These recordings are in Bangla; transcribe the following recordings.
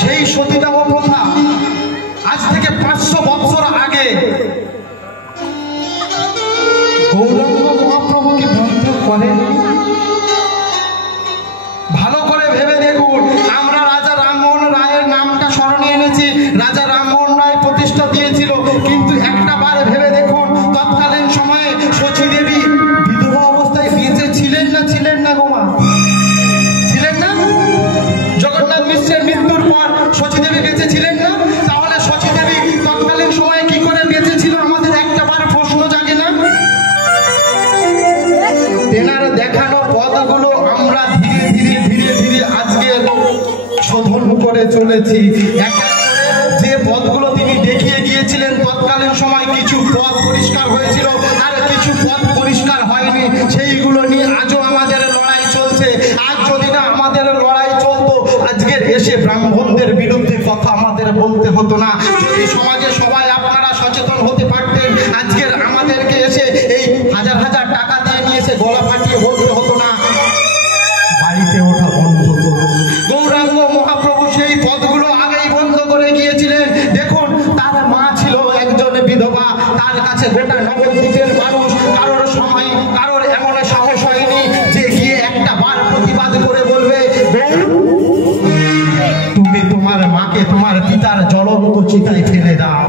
সেই সতীদাহ প্রথা আজ থেকে 500 বছর আগে গৌরাঙ্গ মহাপ্রভু কি বন্ধ করেন? ভালো করে ভেবে দেখুন। আমরা রাজা রামমোহন রায়ের নামটা স্মরণে এনেছি, রাজা রামমোহন রায় প্রতিষ্ঠা দিয়েছিল, কিন্তু একটা বার ভেবে দেখুন তৎকালীন সময়ে শচী দেবী বিধবা অবস্থায় বেঁচে ছিলেন না ছিলেন না গোমা? ছিলেন না? জগন্নাথ মিশ্রের মৃত্যুর পর শচী দেবী বেঁচে ছিলেন না? তাহলে শচী দেবী তৎকালীন সময়ে কি করে বেঁচে ছিল আমাদের একটা বার প্রশ্ন জাগে না? তেনার দেখানো পথগুলো আমরা ধীরে ধীরে ধীরে ধীরে আজকে শোধন করে চলেছি। যে পথগুলো তিনি দেখিয়ে গিয়েছিলেন তৎকালীন সময় কিছু পথ পরিষ্কার হয়েছিল আর কিছু পথ পরিষ্কার হয়নি, সেইগুলো নিয়ে আজও আমাদের লড়াই চলছে। আজ যদি না আমাদের লড়াই চলতো আজকের এসে ব্রাহ্মণদের বিরুদ্ধে কথা আমাদের বলতে হতো না। যদি সমাজে সবাই আপনারা সচেতন হতে পারতেন আজকের আমাদেরকে এসে এই হাজার হাজার টাকা দিয়ে নিয়ে এসে গলা ফাটিয়ে বলতে হতো না, বাড়িতে ওঠা বন্ধ হতো। গৌরাঙ্গ মহাপ্রভু সেই পথগুলো আগেই বন্ধ করে গিয়েছিলেন। দেখুন তার মা ছিল একজন বিধবা, তার কাছে গোটা নবদ্বীপের মানুষ কারোর সময় কারোর এমন সাহস হয়নি যে গিয়ে একটা বার প্রতিবাদ করে বলবে তুমি তোমার মাকে তোমার পিতার জ্বলন্ত চিতায় ফেলে দাও।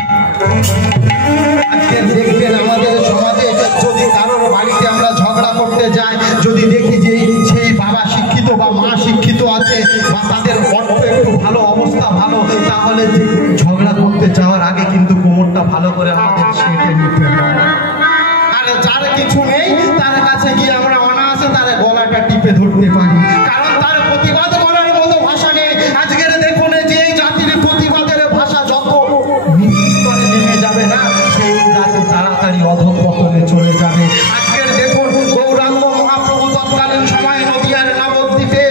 আজকে দেখবেন আমাদের সমাজে যদি কারোর বাড়িতে আমরা ঝগড়া করতে যাই, যদি দেখি যে সেই বাবা শিক্ষিত বা মা শিক্ষিত আছে বা তাদের অর্থ একটু ভালো অবস্থা ভালো, তাহলে ঝগড়া করতে যাওয়ার আগে কিন্তু কোমরটা ভালো করে আমাদের সেটে নিতে হয়। আর যার কিছু নেই তার কাছে গিয়ে আমরা অনায়াসে তার গলাটা টিপে ধরতে পারি, কারণ তার প্রতিবাদ করার মতো ভাষা নেই। আজকের দেখুন যে জাতির প্রতিবাদের ভাষা যত স্তরে নেমে যাবে না সেই জাতি তাড়াতাড়ি অধঃপতনে চলে যাবে। আজকের দেখুন গৌরাঙ্গ মহাপ্রভু তৎকালীন সময়ে নদিয়ার নবদ্বীপে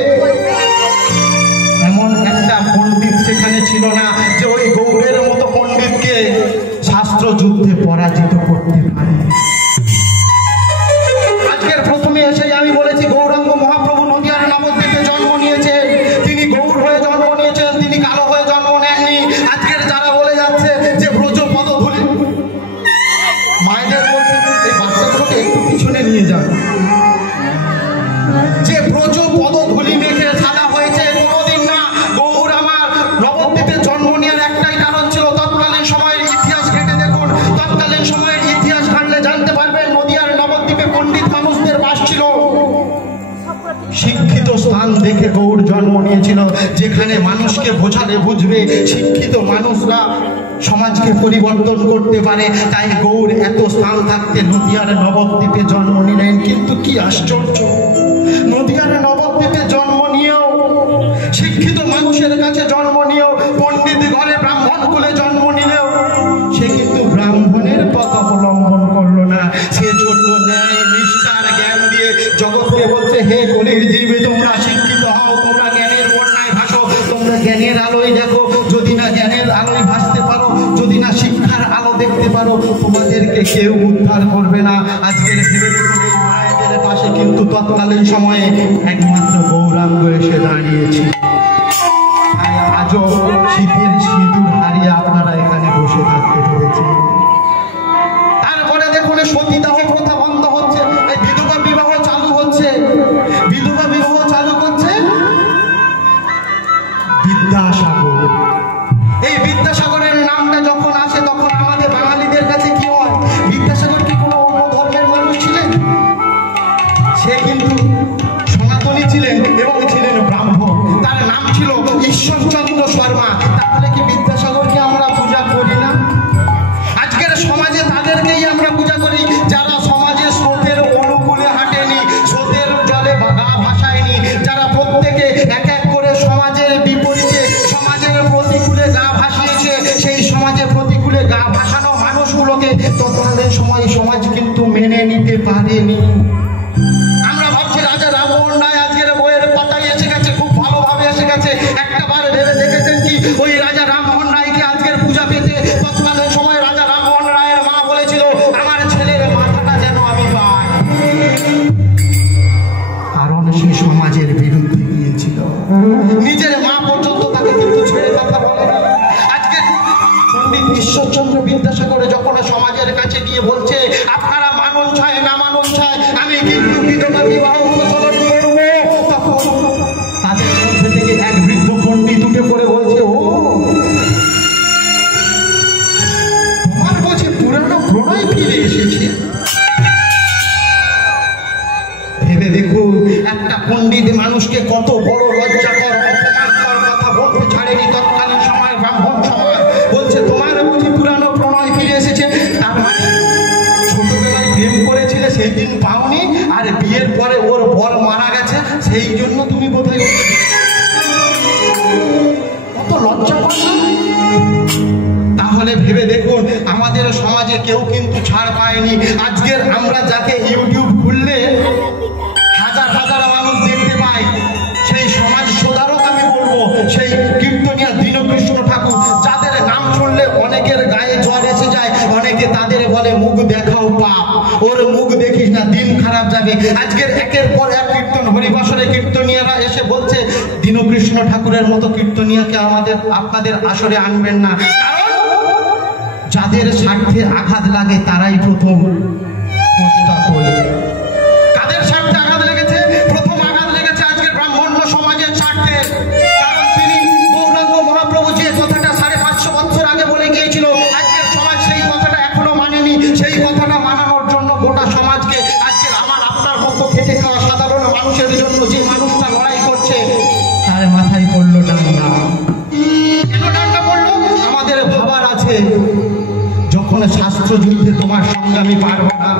এমন একটা পণ্ডিত সেখানে ছিল না যে ওই গৌরের মতো পণ্ডিতকে শাস্ত্র যুদ্ধে পরাজিত করতে পারে। আজকের প্রথমে এসে আমি বলেছি গৌরাঙ্গ মহাপ্রভু নদিয়ার নবদ্বীপে জন্ম নিয়েছে, তিনি গৌর হয়ে জন্ম নিয়েছেন, তিনি কালো হয়ে জন্ম নেননি। আজকের যারা বলে যাচ্ছে যে ব্রজ পদধূলি, মায়েদের বলছে এই বাচ্চাগুলোকে একটু পিছনে নিয়ে যান, যে ব্রজ পদধূলি মেখে সাদা হয়েছে কোনোদিন না। গৌর আমার নবদ্বীপে জন্ম নেওয়ার একটাই কারণ ছিল তৎকালীন সময়ের ইতিহাস ঘেঁটে দেখুন, তৎকালীন সময়ের ইতিহাস ঘাটলে জানতে পারবেন নদিয়ার নবদ্বীপে পণ্ডিত মানুষদের বাস ছিল। শিক্ষিত স্থান দেখে গৌর জন্ম নিয়েছিল, যেখানে মানুষকে বোঝালে বুঝবে, শিক্ষিত মানুষরা সমাজকে পরিবর্তন করতে পারে। তাই গৌর এত স্থান থাকতে নদিয়ার নবদ্বীপে জন্ম নিলেন। কিন্তু কি আশ্চর্য, নদিয়ার নবদ্বীপে জন্ম নিয়েও, শিক্ষিত মানুষের কাছে জন্ম নিয়েও, পণ্ডিত ঘরে ব্রাহ্মণ কুলে জন্ম নিলেও সে কিন্তু ব্রাহ্মণের পথ অবলম্বন করলো না। সে ছোট ন্যায় নিষ্ঠার জ্ঞান দিয়ে জগৎকে বলছে হে কলির জীবে তোমরা শিক্ষিত হও, তোমরা জ্ঞানের বন্যায় ভাসো, তোমরা জ্ঞানের আলোয় দেখো। যদি না জ্ঞানের আলোয় ভাসতে পারো, যদি না শিক্ষার আলো দেখতে পারো, তোমাদেরকে কেউ উদ্ধার করবে না। আজকের ভেবে দেখুন এই মায়েদের পাশে কিন্তু তৎকালীন সময়ে একমাত্র গৌরাঙ্গ এসে দাঁড়িয়েছে। তাই আজও শীতের সিঁদুর হারিয়ে আপনারা এখানে বসে থাকতে পেরেছেন। তারপরে দেখুন সতীদাহ প্রথা বন্ধ হচ্ছে, এই বিধবা বিবাহ চালু হচ্ছে। বিধবা বিবাহ চালু করছে বিদ্যাসাগর। এই বিদ্যাসাগরের নামটা যখন আসে তখন আমাদের বাঙালিদের কাছে কি হয়, বিদ্যাসাগর কি কোনো অন্য ধর্মের মানুষ ছিলেন? সে কিন্তু সনাতনী ছিলেন এবং ছিলেন ব্রাহ্মণ। তার নাম ছিল ঈশ্বরচন্দ্র শর্মা। তাহলে কি বিদ্যাসাগরকে আমরা পূজা করি না? আজকের সমাজে তাদেরকেই আমরা পূজা করি যারা সমাজে স্রোতের অনুকূলে হাঁটেনি, স্রোতের জলে গা ভাসায়নি, যারা প্রত্যেকে এক এক করে সমাজের বিপরীতে, সমাজের প্রতিকূলে গা ভাসিয়েছে। সেই সমাজের প্রতিকূলে গা ভাসানো মানুষগুলোকে তৎকালীন সময় সমাজ কিন্তু মেনে নিতে পারেনি। আমরা ভাবছি রাজা রামমোহন রায় আজকের বইয়ের পাতায় এসে গেছে, খুব ভালোভাবে এসে গেছে। একটা বার ভেবে দেখেছেন কি ওই রাজা রামমোহন রায়কে আজকের পূজা পেতে তৎকালীন সময় রাজা রামমোহন রায়ের মা বলেছিল আমার ছেলের মাথাটা যেন আমি পাই, কারণ সে সমাজের বিরুদ্ধে গিয়েছিল। নিজের মা পর্যন্ত তাকে কিন্তু ছেড়ে মানুষকে কত বড় লজ্জাকর অপমানকর কথা বলতে ছাড়েনি তৎকালীন সময় ব্রাহ্মণ সমাজ। বলছে তোমার বুঝি পুরানো প্রণয় ফিরে এসেছে, তার মানে ছোটবেলায় প্রেম করেছিলে সেই দিন পাওনি, আর বিয়ের পরে ওর বর মারা গেছে সেই জন্য তুমি বোধহয় কত লজ্জা পাচ্ছ। তাহলে ভেবে দেখুন আমাদের সমাজে কেউ কিন্তু ছাড় পায়নি। আজকের আমরা যাকে ইউটিউব খুললে হাজার হাজার মানুষ দেখতে পাই, সেই সমাজ সুধারক আমি বলবো, সেই কীর্তনিয়া দীনকৃষ্ণ ঠাকুর, যাদের নাম শুনলে অনেকের গায়ে জ্বর এসে যায়, অনেকে তাদের বলে মুখ দেখাও পাপ, ওর মুখ দেখিস না দিন খারাপ যাবে। আজকের একের পর এক কীর্তন হরিবাসরে কীর্তনিয়ারা এসে বলছে দীনকৃষ্ণ ঠাকুরের মতো কীর্তনিয়াকে আপনাদের আসরে আনবেন না, কারণ যাদের স্বার্থে আঘাত লাগে তারাই প্রথম পোস্টটা তোলে। কাদের স্বার্থে আঘাত লেগেছে? প্রথম আঘাত লেগেছে আজকের ব্রাহ্মণ্য সমাজের স্বার্থে। কারণ তিনি গৌরাঙ্গ মহাপ্রভু যে কথাটা 550 বছর আগে বলে গিয়েছিল, আজকের সমাজ সেই কথাটা এখনো মানেনি। সেই কথাটা মানানোর জন্য গোটা সমাজকে আজকের আমার আপনার মতো খেটে খাওয়া সাধারণ মানুষের জন্য যে মানুষটা লড়াই করছে তার মাথায় পড়লো ডান্ডা। কেন ডান্ডা পড়লো? আমাদের ভাবার আছে যখন শাস্ত্র যুদ্ধে তোমার সঙ্গে আমি পারবো না,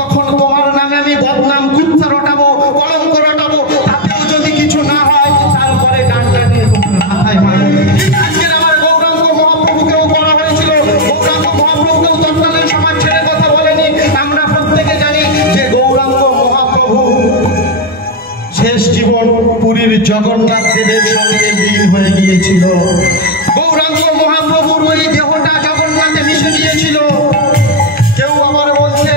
তখন তোমার নামে আমি বদনাম কুত্তা রটাবো, কলঙ্ক রটাবো, তাতেও যদি কিছু না হয় তারপরে ডান্ডা নিয়ে তোমার মাথায় মারবো। আজকের আমার গৌরাঙ্গ মহাপ্রভুকেও করা হয়েছিল, গৌরাঙ্গ মহাপ্রভুকেও তৎকালীন সমাজ ছেড়ে কথা বলেনি। আমরা প্রত্যেকে জানি যে গৌরাঙ্গ মহাপ্রভু শেষ জীবন পুরীর জগন্নাথ দেবের সঙ্গে লীন হয়ে গিয়েছিল। গৌরাঙ্গ মহাপ্রভুর ওই দেহটা জগন্নাথে মিশে গিয়েছিল। কেউ আবার বলছে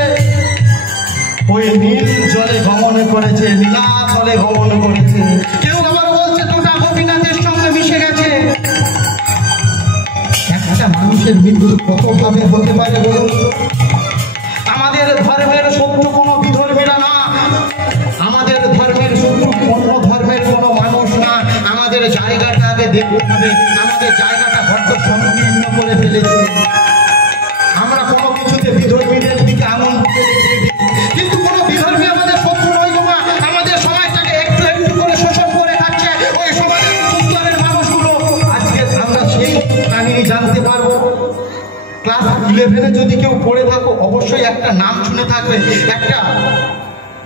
ওই নীল জলে গমন করেছে, নীলা জলে গমন করেছে। কেউ আবার বলছে দুটা গোপীনাথের সঙ্গে মিশে গেছে। একটা মানুষের মৃত্যু কত ভাবে হতে পারে বলুন? আমাদের ধর্মের শত্রু কোনো বিধর্মীরা না, আমাদের ধর্মের শত্রু অন্য ধর্মের কোনো মানুষ না। আমাদের জায়গাটা আগে দেখতে হবে, আমাদের জায়গাটা বড্ড সংকীর্ণ করে ফেলেছে। আমরা কোনো কিছুতে বিধর্মীদের দিকে আঙুল তুলে দেখি, কিন্তু কোনো বিধর্মী আমাদের শত্রু নয় গো মা। আমাদের সমাজটাকে একটু একটু করে শোষণ করে খাচ্ছে ওই সমাজের সুন্দরের মানুষগুলো। আজকে আমরা সেই কাহিনী জানতে পারবো। ক্লাস 11-এ যদি কেউ পড়ে থাকো অবশ্যই একটা নাম শুনে থাকবে। একটা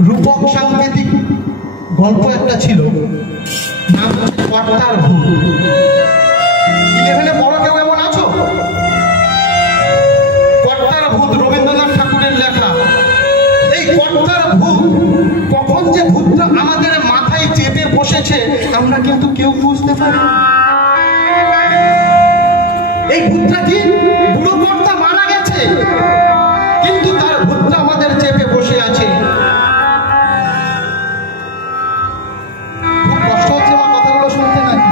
রূপক সাংকেতিক গল্প একটা ছিল, নাম হচ্ছে কর্তার ভূত। 11-এ পড়ো কেউ এমন আছো? কর্তার ভূত রবীন্দ্রনাথ ঠাকুরের লেখা। এই কর্তার ভূত কখন যে ভূতটা আমাদের মাথায় চেপে বসেছে আমরা কিন্তু কেউ বুঝতে পারি না। এই ভূতটা কি? বুড়ো কর্তা মারা গেছে কিন্তু তার ভূতটা আমাদের চেপে বসে আছে। খুব কষ্ট হচ্ছে আমার কথাগুলো শুনতে নাকি?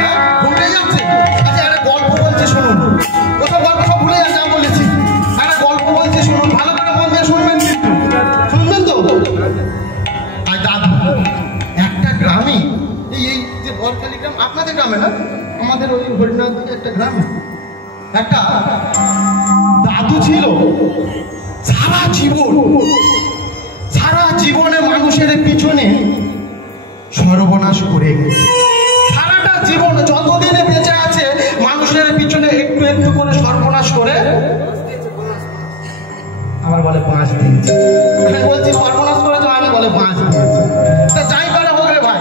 হ্যাঁ, ভুলে যাচ্ছে। আচ্ছা, আরে গল্প বলছে শুনুন। কোথাও গল্প সব ভুলে যা বলেছি। আরে গল্প বলছে শুনুন, ভালো করে মন দিয়ে শুনবেন, শুনবেন তো? আর দাদু একটা গ্রামে, এই যে বরখালি গ্রাম আপনাদের গ্রামে না, আমাদের ওই হরিনাথ একটা গ্রামে একটা দাদু ছিল। সারা জীবনে মানুষের পিছনে সর্বনাশ করে গেছে। সারাটা জীবন যতদিনে বেঁচে আছে মানুষের পিছনে একটু একটু করে সর্বনাশ করে আমার বলে 5 দিয়েছে। আমি বলছি সর্বনাশ করে তো, আমি বলে 5 দিয়েছে। তা যাই পারে হোক রে ভাই।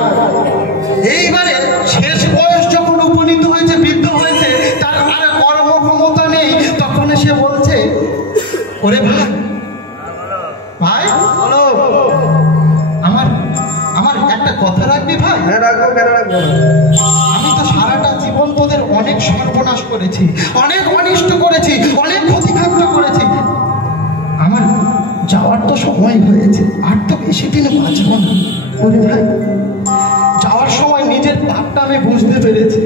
এইবারে শেষ বয়স যখন উপনীত হয়েছে, বৃদ্ধ হয়েছে, তার আর কর্মক্ষমতা নেই, তখন সে বলছে ওরে ভাই ভাই বলো, আমার একটা কথা রাখবি ভাই? হ্যাঁ রাখবো, কেন রাখবো না? আমি তো সারাটা জীবন তোদের অনেক সর্বনাশ করেছি, অনেক অনিষ্ট করেছি, অনেক ক্ষতিগ্রস্ত করেছি। আমার যাওয়ার তো সময় হয়েছে, আর তো বেশি দিন বাঁচব না। ওরে ভাই যাওয়ার সময় নিজের পাপটা আমি বুঝতে পেরেছি,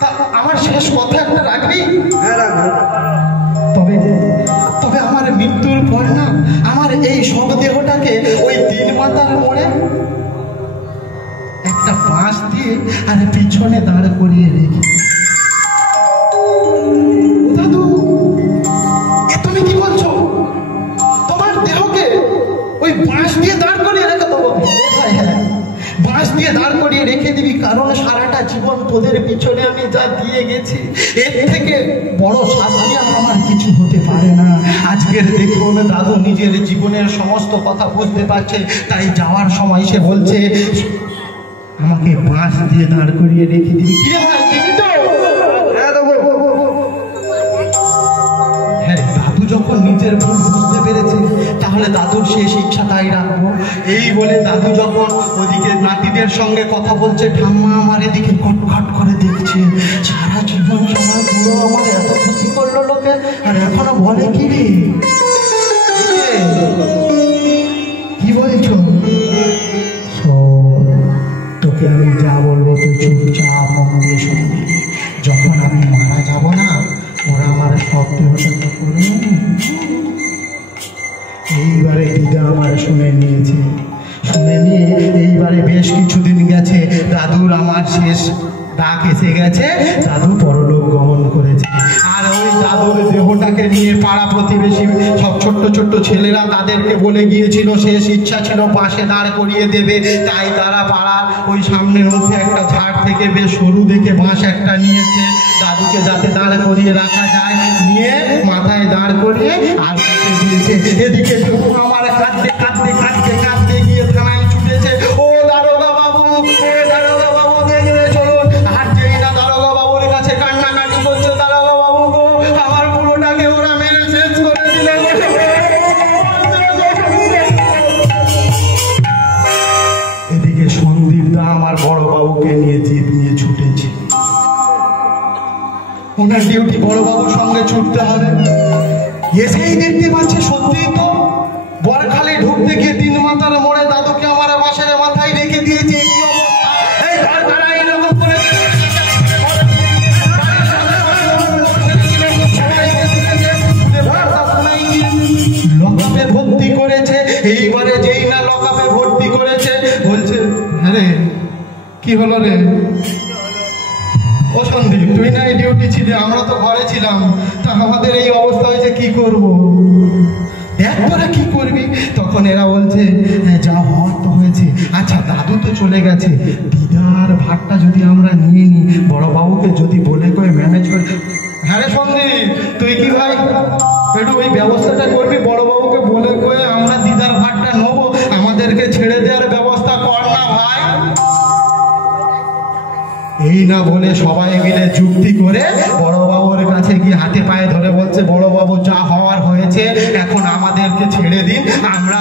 তা আমার শেষ কথা একটা রাখবি? হ্যাঁ রাখবো। তবে আমার মৃত্যুর পর না আমার এই সব দেহটাকে ওই 3 মাথার মোড়ে একটা বাঁশ দিয়ে আর পিছনে দাঁড় করিয়ে রেখে। দাদু তুমি কি বলছো? তোমার দেহকে ওই বাঁশ দিয়ে দাঁড় করিয়ে রেখে দেবো? ভাই হ্যাঁ, দাঁড় করিয়ে রেখে দিবি, কারণ সারাটা জীবন তোদের পিছনে আমি যা দিয়ে গেছি, এর থেকে বড় শাস্তি আমার কিছু হতে পারে না। আজকের দেখুন দাদু নিজের জীবনের সমস্ত কথা বুঝতে পারছে, তাই যাওয়ার সময় সে বলছে আমাকে বাঁশ দিয়ে দাঁড় করিয়ে রেখে দিবি। কি রে ভাই, দিবি তো? হ্যাঁ, দাদু যখন নিজের ভুল বুঝতে পেরেছে তাহলে দাদুর শেষ ইচ্ছা তাই রাখবো। এই বলে দাদু যখন ওদিকে নাতিদের সঙ্গে কথা বলছে, ঠাম্মা আমার এদিকে কটকট করে দেখছে, সারা জীবন সময় পুরো আমার এত ক্ষতি করলো লোকে, আর এখনো বলে কি রে, কি বলছো? তোকে আমি যা বলবো তুই চুপচাপ মন দিয়ে শুনবি। যখন আমি মারা যাব না, ওরা আমার সব দেহটা করবে। এইবারে দিদা আমার শুনে নিয়েছে, শুনে নিয়ে এইবারে বেশ কিছুদিন গেছে, দাদুর আমার শেষ ডাক এসে গেছে, দাদু পরলোক গমন করেছে। আর ওই দাদুর দেহটাকে নিয়ে পাড়া প্রতিবেশী সব ছোট্ট ছোট্ট ছেলেরা তাদেরকে বলে গিয়েছিল, শেষ ইচ্ছা ছিল পাশে দাঁড় করিয়ে দেবে। তাই তারা পাড়ার ওই সামনের মধ্যে একটা ঝাড় থেকে বেশ সরু দেখে বাঁশ একটা নিয়েছে, দাদুকে যাতে দাঁড় করিয়ে রাখা যায়, নিয়ে মাথায় দাঁড় করিয়ে আর দিয়েছে। এদিকে আমার কাঁদতে কাঁদতে কাঁদতে কাঁদতে গিয়ে থানায় ছুটেছে, ও দারোগা বাবু, ও দারোগা বাবু, দেখবে চলুন। আর যেই না দারোগা বাবুর কাছে কান্নাকাটি করছে, দারোগা বাবু গো, আমার পুরোটাকে ওরা মেরে শেষ করে দিল। এদিকে সন্দীপ দা আমার বড় বাবুকে নিয়ে জিপ নিয়ে ছুটেছে, ওনার ডিউটি বড় বাবুর সঙ্গে ছুটতে হবে। এসেই দেখতে পাচ্ছে সত্যিই তো বরখালে ঢুকতে গিয়ে 3 মাথার মোড়ে দাদুকে আমার বাসের মাথায় রেখে দিয়েছে। কি অবস্থা! এই ঘরখানা এরকম করে লকআপে ভর্তি করেছে। এইবারে যেই না লকআপে ভর্তি করেছে, বলছে আরে কি হলো রে? ও সন্দীপ, তুই না এই ডিউটি ছিলি, আমরা তো ঘরে ছিলাম, তা আমাদের এই অবস্থা হয়েছে, কি করব? দেখ তোরা কি করবি। তখন এরা বলছে যা হওয়ার তো হয়েছে, আচ্ছা দাদু তো চলে গেছে, দিদার ভাগটা যদি আমরা নিয়ে নিই, বড় বাবুকে যদি বলে করে ম্যানেজ করে। হ্যাঁ রে সন্দীপ, তুই কি ভাই একটু ওই ব্যবস্থাটা করবি, বড় বাবুকে বলে করে আমরা দিদার ভাগটা নেবো, আমাদেরকে ছেড়ে দেওয়ার ব্যবস্থা কর না ভাই। এই না বলে সবাই মিলে যুক্তি করে বড় বাবুর কাছে গিয়ে হাতে পায়ে ধরে বলছে, বড় বাবু যা হওয়ার হয়েছে, এখন আমাদেরকে ছেড়ে দিন, আমরা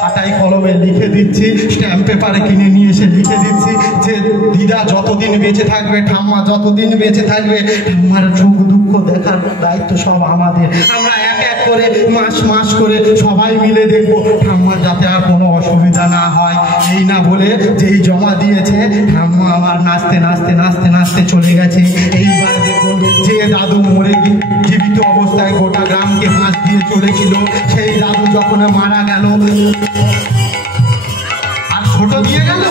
খাতায় কলমে লিখে দিচ্ছি, স্ট্যাম্প পেপারে কিনে নিয়ে এসে লিখে দিচ্ছি যে দিদা যতদিন বেঁচে থাকবে, ঠাম্মা যতদিন বেঁচে থাকবে, ঠাম্মার সুখ দুঃখ দেখার দায়িত্ব সব আমাদের। আমরা এক এক করে মাস মাস করে সবাই মিলে দেখবো ঠাম্মার যাতে আর কোনো অসুবিধা না হয়। এই না বলে যেই জমা দিয়েছে, ঠাম্মা আমার নাচতে নাচতে নাচতে নাচতে চলে গেছে। এইবার দেখুন যে দাদু মরে জীবিত অবস্থায় গোটা গ্রামকে ফাঁস দিয়ে চলেছিল, সেই দাদু যখন মারা গেল আর ছোট দিয়ে গেল।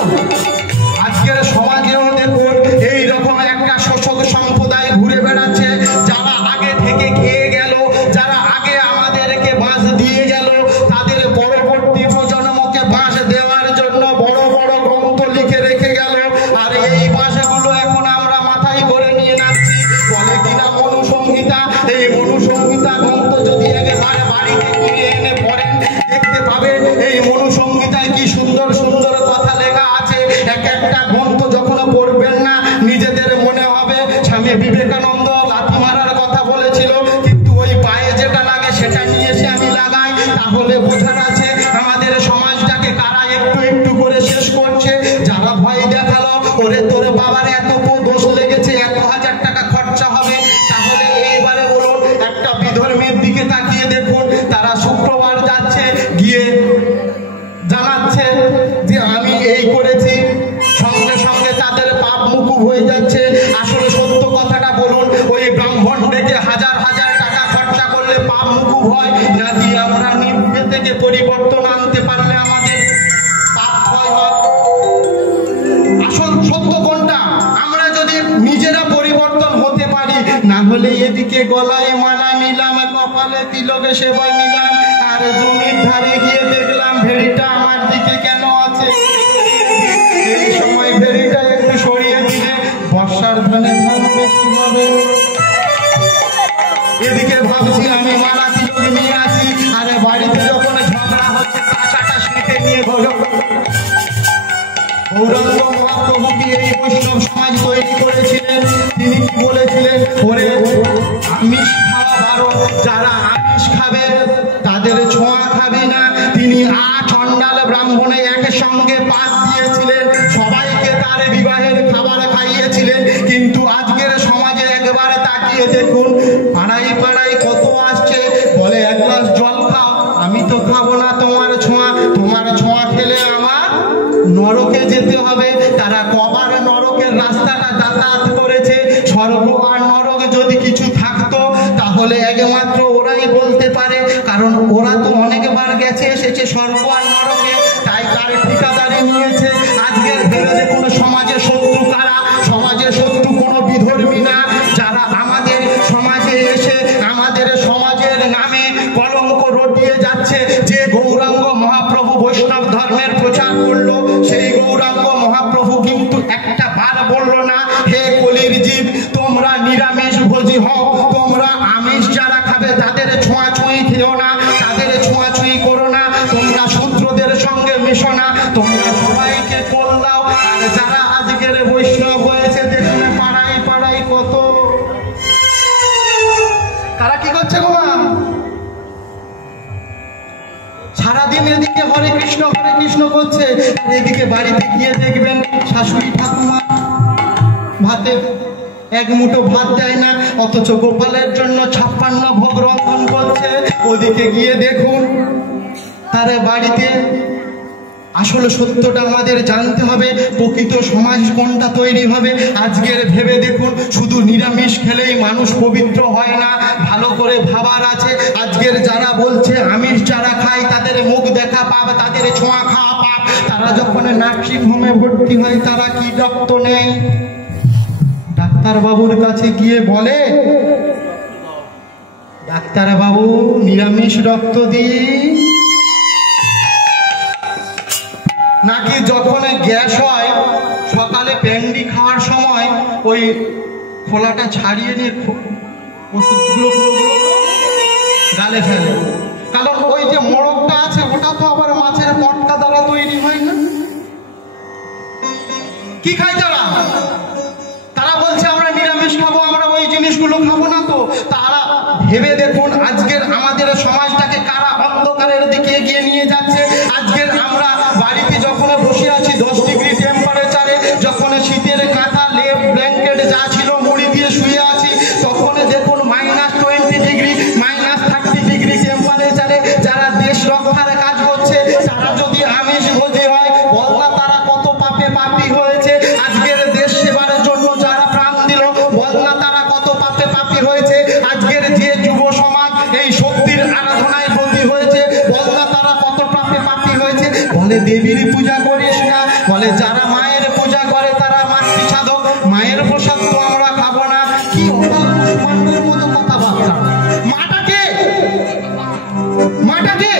আজকের সমাজেও দেখুন এইরকম একটা শোষক সম্প্রদায় ঘুরে বেড়াচ্ছে, যারা আগে থেকে খেয়ে গেল, যারা আগে আমাদেরকে বাঁশ দিয়ে গেল, তাদের পরবর্তী প্রজন্মকে বাঁশ দেওয়ার জন্য বড় বড় গ্রন্থ লিখে রেখে গেল। আর এই বাঁশগুলো এখন আমরা মাথায় করে নিয়ে নাচছি, বলে কিনা মনুসংহিতা। এই মনুসংহিতা গ্রন্থ যদি একেবারে বাড়িতে কিনে এনে পড়েন, দেখতে পাবেন এই মনুসংহিতায় কি সুন্দর সুন্দর কথা লেখা আছে। এক একটা গ্রন্থ যখন পড়বেন না, নিজেদের মনে হবে স্বামী বিবেকানন্দ লাথি মারার কথা বলেছিল, কিন্তু ওই পায়ে যেটা লাগে সেটা নিয়ে এসে আমি লাগাই, তাহলে বোঝার আছে আমাদের সমাজটাকে কারা একটু একটু করে শেষ করছে। যারা ভয় দেখালো, ওরে তোর বাবার এত দোষ লেগেছে, 1,000 টাকা খরচা হবে, তাহলে এইবারে বলুন একটা বিধর্মীর দিকে তাকিয়ে দেখুন, তারা শুক্রবার যাচ্ছে, গিয়ে জানাচ্ছে যে আমি এই করেছি, সঙ্গে সঙ্গে তাদের পাপ মুকুব হয়ে যাচ্ছে। আসলে সত্য কথাটা বলুন, ওই ব্রাহ্মণ ডেকে 1000 1000 টাকা খরচা করলে পাপ মুকুব হয় নাকি আমরা নিজে থেকে পরিবর্তন আনতে পারলে আমাদের পাপ ক্ষয় হয়? আসল সত্য কোনটা? আমরা যদি নিজেরা পরিবর্তন হতে পারি, না হলে এদিকে গলায় মালা নিলাম, কপালে তিলকে সেবা নিলাম, আর আর জমির ধারে গিয়ে দেখলাম ভেড়িটা আমার দিকে কেন আছে। এই সময় ভেড়িটা একটু সরিয়ে দিলে বর্ষার ধানে ধান বেশি হবে। এদিকে ভাবছি আমি মালাতি লোক নিয়ে আসি, আরে বাড়িতে যখন ঝগড়া হচ্ছে কাঁচাটা সেঁকে নিয়ে বলো। গৌরাঙ্গ মহাপ্রভু কি এই বৈষ্ণব সমাজ তৈরি করেছিলেন? তিনি কি বলেছিলেন? ওরে আমিষ খাওয়া বারণ, যারা আমিষ খাবে তাদের ছোঁয়া খাবি না। তিনি চণ্ডাল ব্রাহ্মণে একের সঙ্গে পাত দিয়েছিলেন, সবাইকে তার বিবাহের খাবার খাইয়েছিলেন। কিন্তু আজকের সমাজে একবারে তাকিয়ে দেখুন, পাড়ায় পাড়ায় কত আসছে, বলে এক গ্লাস জল খাও, আমি তো খাবো না তোমার ছোঁয়া, তোমার ছোঁয়া খেলে আমার নরকে যেতে হবে। তারা কবার নরকের রাস্তাটা যাতায়াত করেছে। স্বর্গ আর নরক যদি কিছু থাকতো তাহলে একমাত্র ওরাই বলতে পারে, কারণ ওরা তো অনেকবার গেছে এসেছে স্বর্গ আর নরকে, তাই তার ঠিকাদারি নিয়েছে। আজকের ভেবে দেখুন সমাজের শত্রু কারা? সমাজের শত্রু কোনো বিধর্মী না, যারা আমাদের সমাজে এসে আমাদের সমাজের নামে কলঙ্ক রটিয়ে যাচ্ছে। যে গৌরাঙ্গ মহাপ্রভু বৈষ্ণব ধর্মের প্রচার করলো, সেই গৌরাঙ্গ মহাপ্রভু কিন্তু একটা বার বলল না, হে কলির জীব তোমরা নিরামিষ ভোজী হও, তোমরা আমিষ যারা খাবে তাদের ছোঁয়াছুঁই খেও না, তাদের ছোঁয়াছুঁই করো না, তোমরা শূদ্রদের সঙ্গে মিশো না, তোমরা সবাইকে কোল দাও। আর যারা আজকের বৈষ্ণব হয়েছে দেখুন পাড়ায় পাড়ায় কত, তারা কি করছে গো? সারাদিন এদিকে হরে কৃষ্ণ করছে, এদিকে বাড়িতে গিয়ে দেখবেন শাশুড়ি ঠাকুমা ভাতে এক মুঠো ভাত দেয় না, অথচ গোপালের জন্য 56 ভোগ রন্ধন করছে। ওদিকে গিয়ে দেখুন তার বাড়িতে। আসলে সত্যটা আমাদের জানতে হবে, প্রকৃত সমাজ কোনটা তৈরি হবে। আজকের ভেবে দেখুন শুধু নিরামিষ খেলেই মানুষ পবিত্র হয় না, ভালো করে ভাবার আছে। আজকের যারা বলছে আমিষ যারা খায় তাদের মুখ দেখা পাপ, তাদের ছোঁয়া খাওয়া পাপ, তারা যখন নার্সিং হোমে ভর্তি হয় তারা কি রক্ত নেই? ডাক্তার বাবুর কাছে গিয়ে বলে, ডাক্তার বাবু নিরামিষ রক্ত দিই নাকি যখন গ্যাস হয় সকালে প্যান্ডি খাওয়ার সময় ওই খোলাটা ছাড়িয়ে নিয়ে ওষুধগুলো গালে ফেলে, কারণ ওই যে মোড়কটা আছে ওটা তো আবার মাছের পটকা দ্বারা তৈরি হয় না। কি খায় তারা? তারা বলছে আমরা নিরামিষ খাবো, আমরা ওই জিনিসগুলো খাবো না। তো তারা ভেবে দেখুন আজকের আমাদের সমাজটাকে কারা অন্ধকারের দিকে এগিয়ে নিয়ে যাচ্ছে। আজকের আমরা বাড়িতে যখন বসে আছি 10 ডিগ্রি টেম্পারেচারে, যখন শীতের কাঁথা লেপ ব্ল্যাঙ্কেট যা ছিল মুড়ি দিয়ে শুয়ে আছি, তখন দেখুন -20 ডিগ্রি -30 ডিগ্রি টেম্পারেচারে যারা দেশ রক্ষার কাজ করছে, তারা যদি আমিষ ভোজী হয় বললা তারা কত পাপে পাপী হয়েছে। আজকের দেশ সেবার জন্য যারা প্রাণ দিল বললা তারা কত পাপে পাপী হয়েছে। আজকের যে যুব সমাজ এই শক্তির আরাধনায় ব্রতী হয়েছে বললা তারা কত পাপে পাপী হয়েছে। বলে দেবীর পূজা করিস না, বলে যারা মায়ের পূজা করে তারা মাতৃ সাধক, মায়ের প্রসাদ তো আমরা খাবো না। কি মুসলমানদের মতো কথাবার্তা। মাটাকে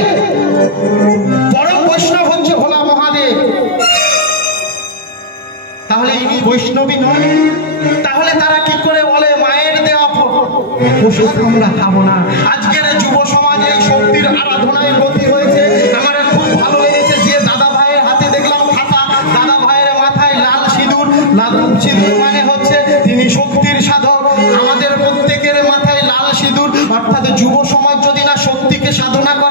পরম বৈষ্ণব হচ্ছে ভোলা মহাদেব, তাহলে ইনি বৈষ্ণবী নয়? তাহলে তারা কি করে বলে মায়ের দেওয়া ওষুধ আমরা খাবো না? আজকের যুব সমাজ এই শক্তির আরাধনায় ব্রতী হয়েছে। আমার খুব ভালো লেগেছে যে দাদা ভাইয়ের হাতে দেখলাম খাতা, দাদা ভাইয়ের মাথায় লাল সিঁদুর। লাল সিঁদুর মানে হচ্ছে তিনি শক্তির সাধক। আমাদের প্রত্যেকের মাথায় লাল সিঁদুর, অর্থাৎ যুব সমাজ যদি না শক্তিকে সাধনা করে